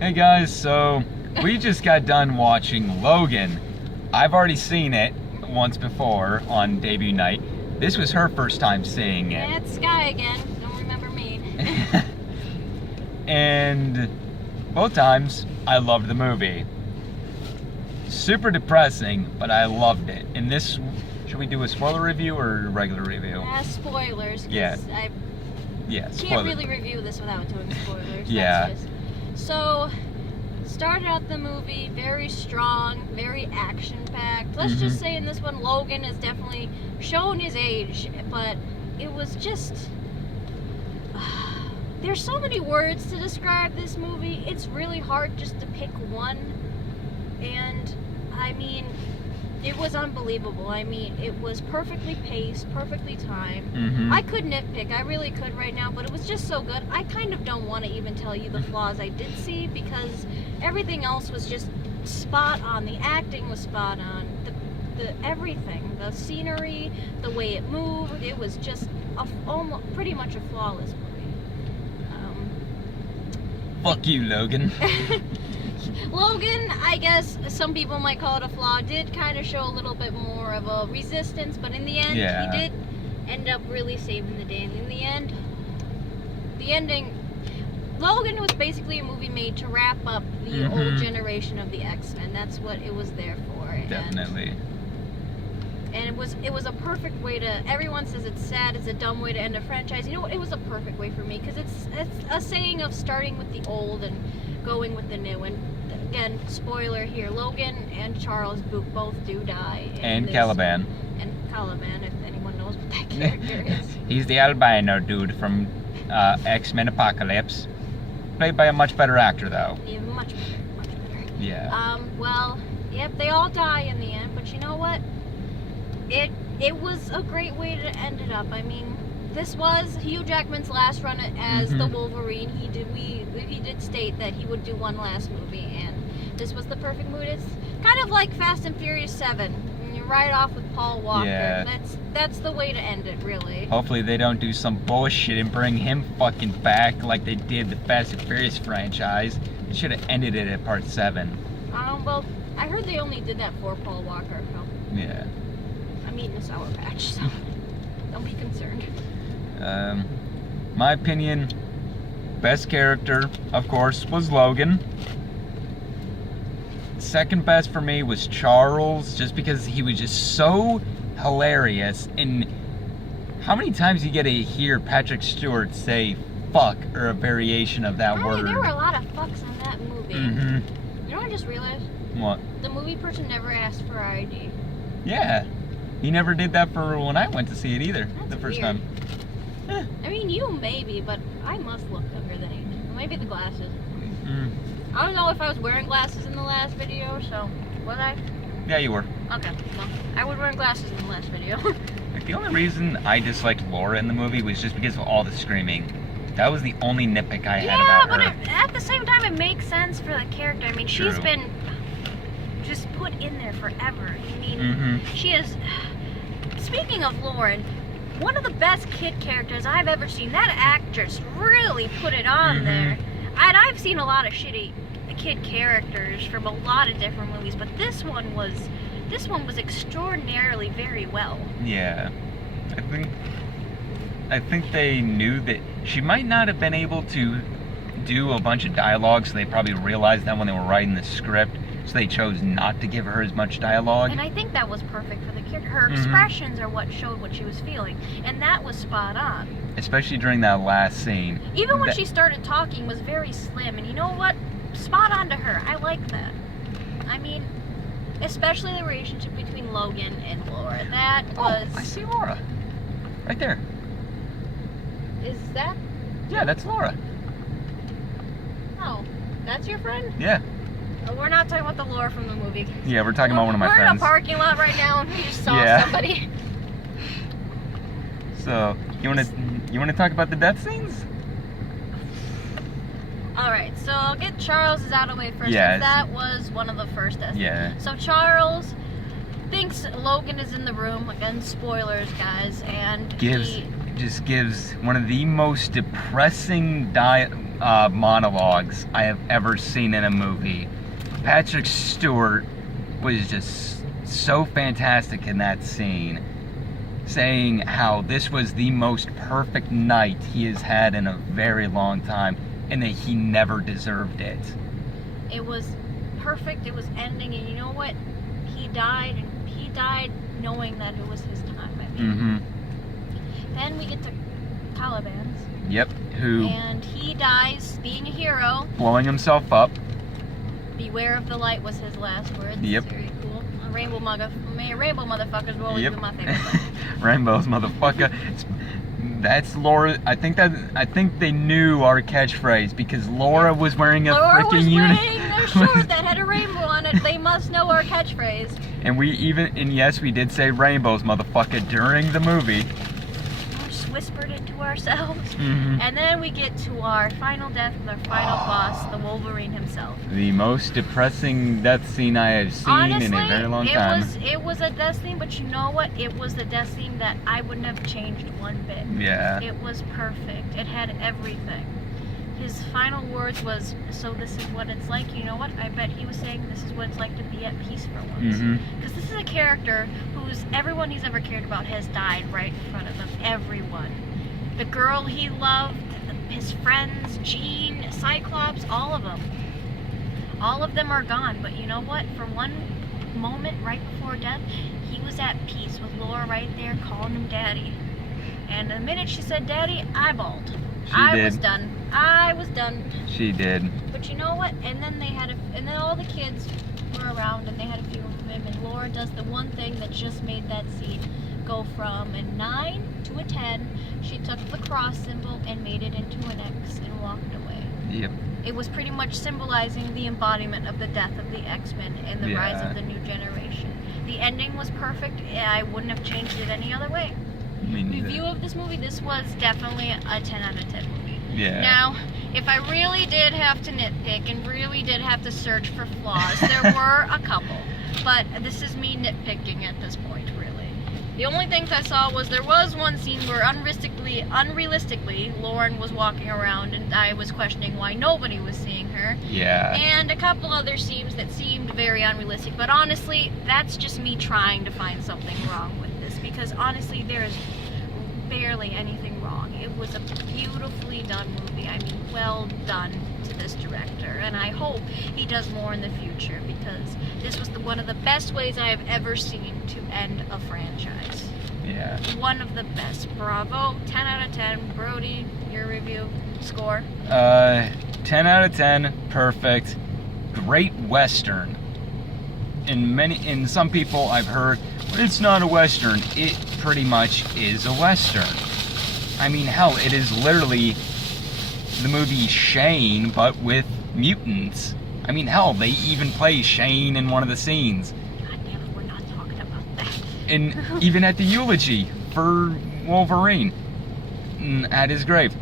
Hey guys, so we just got done watching Logan. I've already seen it once before on debut night. This was her first time seeing it. Yeah, it's Sky again. Don't remember me. And both times, I loved the movie. Super depressing, but I loved it. And this, should we do a spoiler review or a regular review? Spoilers. Yeah. I Yeah, can't really review this without doing spoilers. Yeah. So, started out the movie very strong, very action-packed. Let's just say in this one, Logan has definitely shown his age, but it was just... there's so many words to describe this movie. It's really hard just to pick one. And, I mean, it was unbelievable. I mean, it was perfectly paced, perfectly timed. I could nitpick, I really could right now, but it was just so good. I kind of don't want to even tell you the flaws I did see, because everything else was just spot on. The acting was spot on. The everything, the scenery, the way it moved, it was just almost pretty much a flawless movie. Fuck you, Logan. Logan, I guess some people might call it a flaw, did kind of show a little bit more of a resistance, but in the end, he did end up really saving the day. And in the end, the ending, Logan was basically a movie made to wrap up the old generation of the X-Men. That's what it was there for. Definitely. And it was a perfect way to, everyone says it's sad, it's a dumb way to end a franchise. You know what, it was a perfect way for me, because it's a saying of starting with the old and going with the new. And again, spoiler here, Logan and Charles both do die. And Caliban. And Caliban, if anyone knows what that character is. He's the albino dude from X-Men Apocalypse. Played by a much better actor, though. Yeah, much better. Yeah. Well, yep, they all die in the end, but you know what? It was a great way to end it up. I mean, this was Hugh Jackman's last run as the Wolverine. He did state that he would do one last movie, and this was the perfect movie. It's kind of like Fast and Furious 7. And you ride off with Paul Walker. Yeah. That's the way to end it, really. Hopefully they don't do some bullshit and bring him fucking back like they did the Fast and Furious franchise. They should have ended it at part 7. Well, I heard they only did that for Paul Walker. So. Yeah. I'm eating a Sour Patch, so don't be concerned. My opinion, best character, of course, was Logan. Second best for me was Charles, just because he was just so hilarious. And how many times you get to hear Patrick Stewart say fuck or a variation of that word? There were a lot of fucks in that movie. You know what I just realized? What? The movie person never asked for ID. Yeah. He never did that for when I went to see it either. That's the first weird. time. I mean, you maybe, but I must look younger than you. Maybe the glasses. I don't know if I was wearing glasses in the last video, so was I? Yeah, you were. Okay, well, I was wearing glasses in the last video. Like, the only reason I disliked Laura in the movie was just because of all the screaming. That was the only nitpick I had about her. Yeah, but at the same time, it makes sense for the character. I mean, True. she's been just put in there forever. I mean, she is... Speaking of Lauren, one of the best kid characters I've ever seen. That actress really put it on there. And I've seen a lot of shitty kid characters from a lot of different movies, but this one was extraordinarily very well. Yeah. I think they knew that she might not have been able to do a bunch of dialogue, so they probably realized that when they were writing the script, so they chose not to give her as much dialogue. And I think that was perfect for the character. Her expressions are what showed what she was feeling, and that was spot on. Especially during that last scene. Even when she started talking, was very slim, and you know what? Spot on to her. I like that. I mean, especially the relationship between Logan and Laura. That was... Oh, I see Laura. Right there. Is that... Yeah, that's Laura. Oh, that's your friend? Yeah. We're not talking about the Laura from the movie. Yeah, we're talking about one of my friends. We're in a parking lot right now, and we just saw somebody. So, you wanna talk about the death scenes? Alright, so I'll get Charles' out of the way first, Yes. since that was one of the first deaths. Yeah. So Charles thinks Logan is in the room, again, spoilers, guys, and Just gives one of the most depressing monologues I have ever seen in a movie. Patrick Stewart was just so fantastic in that scene, saying how this was the most perfect night he has had in a very long time, and that he never deserved it. It was perfect, it was ending, and you know what? He died knowing that it was his time. I mean, Then we get to Caliban's. Yep, who... And he dies being a hero. blowing himself up. Beware of the light was his last words. Yep. Very cool. Rainbow motherfuckers will always be my favorite thing. Rainbows, motherfucker. That's Laura. I think they knew our catchphrase because Laura was wearing a freaking wearing their shirt that had a rainbow on it. They must know our catchphrase. And yes, we did say rainbows, motherfucker, during the movie. We just whispered it to ourselves. Mm-hmm. And then we get to our final death with our final boss, the Wolverine himself. The most depressing death scene I have seen. Honestly, in a very long time. It was a death scene, but you know what? It was the death scene that I wouldn't have changed one bit. Yeah. It was perfect. It had everything. His final words was, "So this is what it's like." You know what? I bet he was saying this is what it's like to be at peace for once. Because this is a character who's everyone he's ever cared about has died right in front of him. Everyone. The girl he loved, his friends, Jean, Cyclops, all of them. All of them are gone. But you know what? For one moment right before death, he was at peace with Laura right there calling him Daddy. And the minute she said Daddy, I bawled. I was done. I was done. She did. But you know what? And then and then all the kids were around and they had a few of him. And Laura does the one thing that just made that scene go from a 9 to a 10. She took the cross symbol and made it into an X and walked away. Yep. It was pretty much symbolizing the embodiment of the death of the X-Men and the rise of the new generation. The ending was perfect. I wouldn't have changed it any other way. Review of this movie, this was definitely a 10 out of 10 movie. Yeah. Now, if I really did have to nitpick and really did have to search for flaws, there were a couple. But this is me nitpicking at this point, really. The only things I saw was there was one scene where unrealistically, Lauren was walking around and I was questioning why nobody was seeing her. Yeah. And a couple other scenes that seemed very unrealistic. But honestly, that's just me trying to find something wrong with this. Because honestly, there is barely anything wrong. It was a beautifully done movie. I mean, well done to this director. And I hope he does more in the future because this was one of the best ways I have ever seen to end a franchise. Yeah. One of the best. Bravo. 10 out of 10. Brody, your review score? 10 out of 10. Perfect. Great Western. In some people I've heard, it's not a Western. It pretty much is a Western. I mean, hell, it is literally the movie Shane, but with mutants. I mean, hell, they even play Shane in one of the scenes. God damn it, we're not talking about that. And even at the eulogy for Wolverine, at his grave,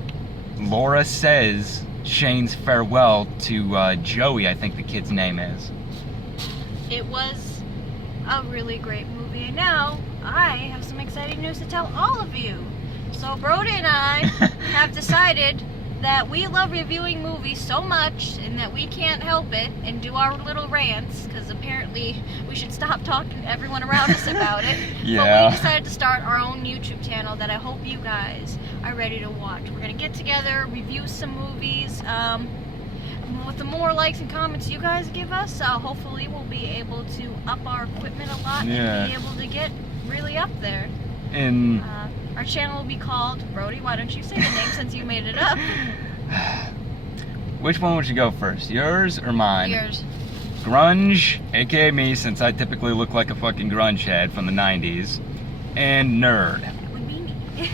Laura says Shane's farewell to Joey, I think the kid's name is. It was a really great movie, and now I have some exciting news to tell all of you. So Brody and I have decided that we love reviewing movies so much and that we can't help it and do our little rants, because apparently we should stop talking to everyone around us about it. Yeah. But we decided to start our own YouTube channel that I hope you guys are ready to watch. We're going to get together, review some movies. With the more likes and comments you guys give us, hopefully we'll be able to up our equipment a lot and be able to get really up there. And our channel will be called, Brody, why don't you say the name since you made it up? Which one would you go first, yours or mine? Yours. Grunge, aka me, since I typically look like a fucking grunge head from the 90s, and nerd. That would be me.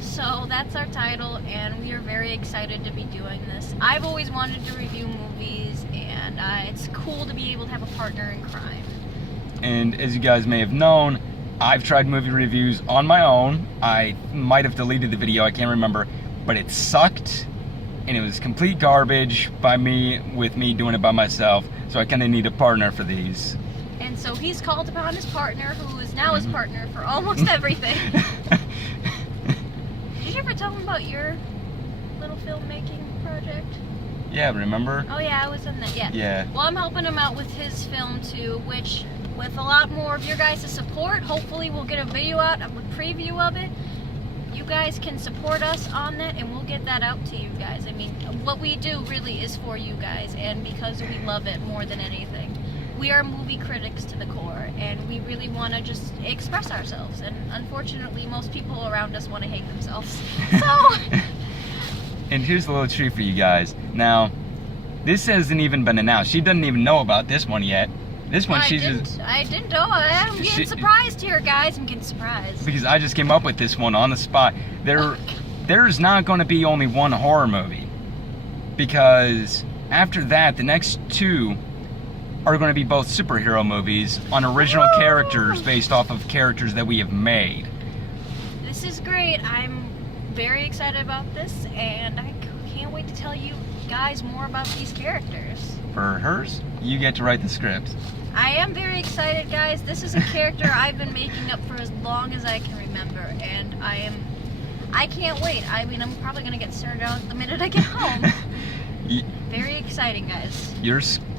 So that's our title, and we are very excited to be doing this. I've always wanted to review movies, and it's cool to be able to have a partner in crime. And as you guys may have known, I've tried movie reviews on my own. I might have deleted the video, I can't remember, but it sucked, and it was complete garbage with me doing it by myself, so I kind of need a partner for these. And so he's called upon his partner, who is now his partner for almost everything. Did you ever tell him about your little filmmaking project? Yeah, remember? Oh yeah, I was in that. Yeah. Yeah. Well, I'm helping him out with his film too, which with a lot more of your guys' support, hopefully we'll get a video out, a preview of it. You guys can support us on that, and we'll get that out to you guys. I mean, what we do really is for you guys, and because we love it more than anything. We are movie critics to the core, and we really want to just express ourselves. And unfortunately, most people around us want to hate themselves. So. And here's a little treat for you guys. Now, this hasn't even been announced. She doesn't even know about this one yet. This one, I didn't know. I'm getting surprised here, guys. I'm getting surprised. Because I just came up with this one on the spot. There's not going to be only one horror movie. Because after that, the next two are going to be both superhero movies on original characters based off of characters that we have made. This is great. I'm very excited about this, and I can't wait to tell you guys more about these characters. For hers, you get to write the script. I am very excited, guys. This is a character I've been making up for as long as I can remember, and I can't wait. I mean, I'm probably going to get started on it the minute I get home. Very exciting, guys.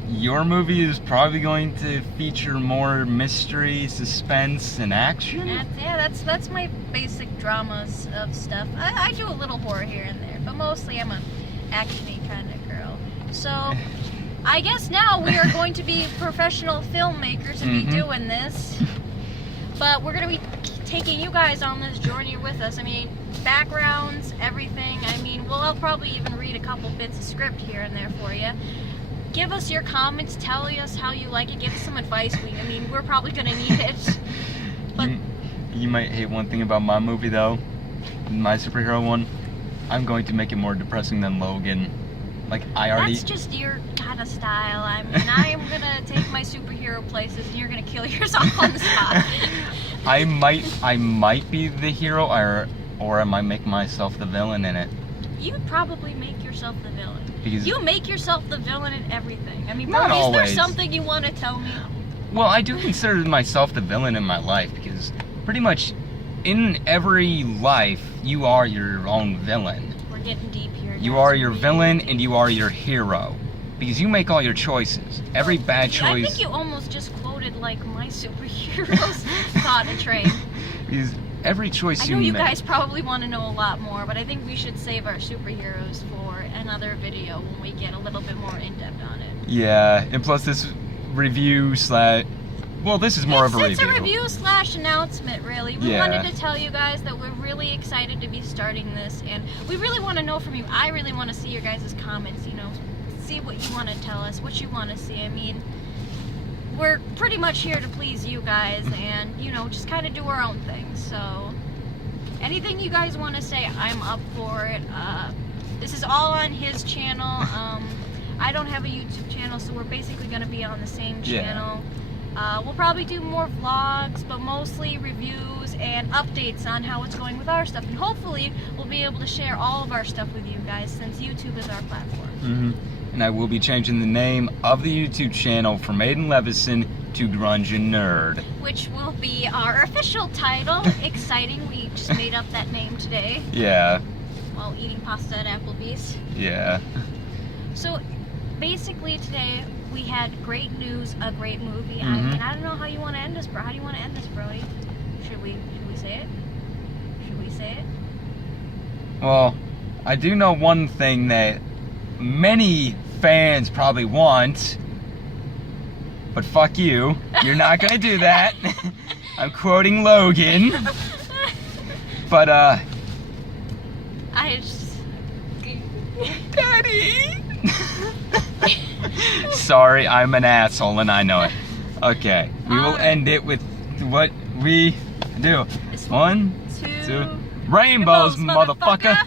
Your movie is probably going to feature more mystery, suspense, and action? That's my basic dramas of stuff. I do a little horror here and there, but mostly I'm a action-y kind of girl. So, I guess now we are going to be professional filmmakers and be doing this. But we're going to be taking you guys on this journey with us. I mean, backgrounds, everything. I mean, I'll probably even read a couple bits of script here and there for you. Give us your comments, tell us how you like it, give us some advice. I mean, we're probably going to need it. But you might hate one thing about my movie, though. My superhero one. I'm going to make it more depressing than Logan. Like, That's just your kind of style. I mean, I am going to take my superhero places, and you're going to kill yourself on the spot. I might be the hero, or I might make myself the villain in it. You'd probably make yourself the villain. Because you make yourself the villain in everything. I mean, not bro, is always. there something you want to tell me? Well, I do consider myself the villain in my life, because pretty much in every life, you are your own villain. We're getting deep here. You are your villain, and you are your hero. Because you make all your choices. Every bad choice... I think you almost just quoted, like, my superheroes thought a train. Because every choice you make... I know you guys probably want to know a lot more, but I think we should save our superheroes for another video when we get a little bit more in-depth on it. Yeah, and plus this review slash... Well, this is more of a review. It's a review slash announcement, really. We wanted to tell you guys that we're really excited to be starting this, and we really want to know from you. I really want to see your guys' comments, you know, see what you want to tell us, what you want to see. I mean, we're pretty much here to please you guys and, you know, just kind of do our own thing. So, anything you guys want to say, I'm up for it. This is all on his channel. I don't have a YouTube channel, so we're basically going to be on the same channel. We'll probably do more vlogs, but mostly reviews and updates on how it's going with our stuff. And hopefully, we'll be able to share all of our stuff with you guys, since YouTube is our platform. And I will be changing the name of the YouTube channel from Aiden Levison to Grunge and Nerd. Which will be our official title. Exciting. We just made up that name today. Yeah. While eating pasta at Applebee's. Yeah. So, basically today, we had great news, a great movie. And I don't know how you want to end this, bro. How do you want to end this, Brody? Should we say it? Should we say it? Well, I do know one thing that many fans probably want, but fuck you. You're not gonna do that. I'm quoting Logan. But I just... Daddy! Sorry, I'm an asshole and I know it. Okay, we will end it with what we do. One, two, rainbows, motherfucker.